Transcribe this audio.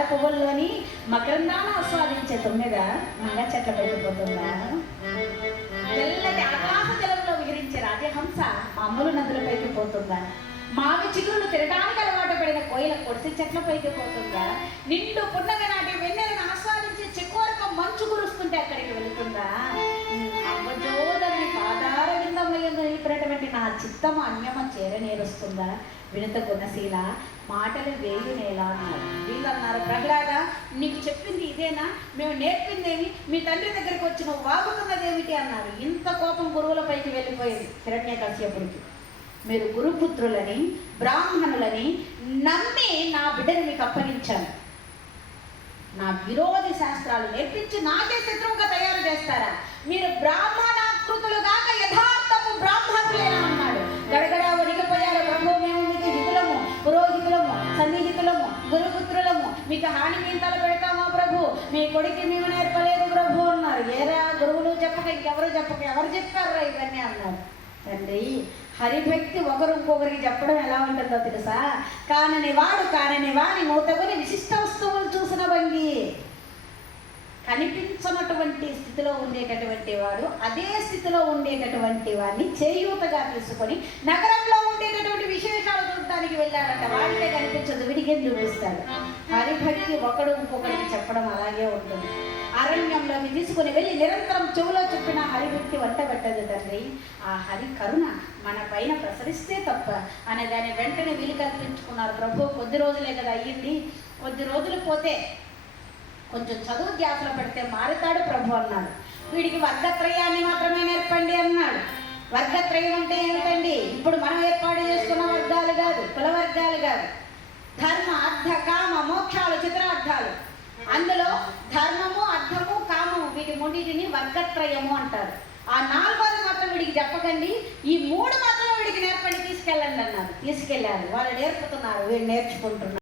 తార పువ్వుల్లోని మకరందాన్ని ఆస్వాదించే తుమ్మెద మంగ చెట్ల పైకిపోతుందా? తెల్లటి ఆకాశ జలంలో విహరించే రాజహంస మామూలు నదులపైకి పోతుందా? మావి చిగురులు తినడానికి అలవాటు పడిన కోయిల కొడిసి చెట్లపైకి పోతుందా? నిండు పున్నగ నాటి వెన్నెలను ఆస్వాదించే చెక్కోరక మంచు కురుస్తుంటే అక్కడికి వెళుతుందా? అవ్వజోదని పాదార విందమయందు నిలిపినటువంటి నా చిత్తము అన్యమ చేరనేరుస్తుందా? వినుత గుణశీల మాటలు వేయి నేల అన్నారు. వీళ్ళన్నారు, ప్రహ్లాద నీకు చెప్పింది ఇదేనా? మేము నేర్పిందేమి? మీ తండ్రి దగ్గరికి వచ్చి నువ్వు వాగుతున్నదేమిటి అన్నారు. ఇంత కోపం గురువులపైకి వెళ్ళిపోయింది హిరణ్యకశ్యపుడికి. మీరు గురుపుత్రులని బ్రాహ్మణులని నమ్మి నా బిడ్డని మీకు అప్పగించాను. నా విరోధి శాస్త్రాలు నేర్పించి నాకే శత్రువుగా తయారు చేస్తారా? మీరు బ్రాహ్మణాకృతులుగాక యథార్థము బ్రాహ్మణులేనా అన్నాడు. గడగడ వణిగిపోయారు. ప్రభు, మేము మీకు హితులము, పురోహితులము, సన్నిహితులము, గురుపుత్రులము, మీకు హాని మేము తలపెడతామా ప్రభు? మీ కొడుకు మేము నేర్పలేదు ప్రభు అన్నారు. ఏరా గురువులు చెప్పక ఇంకెవరు చెప్పక ఎవరు చెప్పారా ఇవన్నీ అన్నారు. తండ్రి, హరిభక్తి ఒకరు ఇంకొకరికి చెప్పడం ఎలా ఉంటుందో తెలుసా? కానని వాడు కానని వాని మూతకొని విశిష్ట వస్తువులు చూసిన భంగి. కనిపించనటువంటి స్థితిలో ఉండేటటువంటి వాడు అదే స్థితిలో ఉండేటటువంటి వాడిని చేయూతగా తీసుకొని నగరంలో ఉండేటటువంటి విశేషాలు చూడటానికి వెళ్ళాడంట. వాడికే కనిపించదు, విడిగేం చూపిస్తాడు. హరిభక్తి ఒకడు ఇంకొకరికి చెప్పడం అలాగే ఉంటుంది. అరణ్యంలోకి తీసుకుని వెళ్ళి నిరంతరం చెవులో చెప్పిన హరిభక్తి వంట పెట్టదు తండ్రి. ఆ హరి కరుణ మన పైన ప్రసరిస్తే తప్ప అనే దాన్ని వెంటనే వీలు కల్పించుకున్నారు. ప్రభు, కొద్ది రోజులే కదా అయ్యింది, కొద్ది రోజులు పోతే కొంచెం చదువు ధ్యాసలో పెడితే మారుతాడు ప్రభు అన్నాడు. వీడికి వర్గత్రయాన్ని మాత్రమే నేర్పండి అన్నాడు. వర్గత్రయం అంటే ఏమిటండి? ఇప్పుడు మనం ఏర్పాటు చేసుకున్న వర్గాలు కాదు, కుల వర్గాలు కాదు. ధర్మ, అర్థ, కామ, మోక్షాలు చిత్రార్థాలు. అందులో ధర్మము, అర్థము, కామము వీటి మూడింటిని వర్గత్రయము అంటారు. ఆ నాలుగోది మాత్రం వీడికి చెప్పకండి, ఈ మూడు మాత్రం వీడికి నేర్పండి, తీసుకెళ్ళండి అన్నారు. తీసుకెళ్ళారు. వాళ్ళు నేర్పుతున్నారు, వీడు నేర్చుకుంటున్నారు.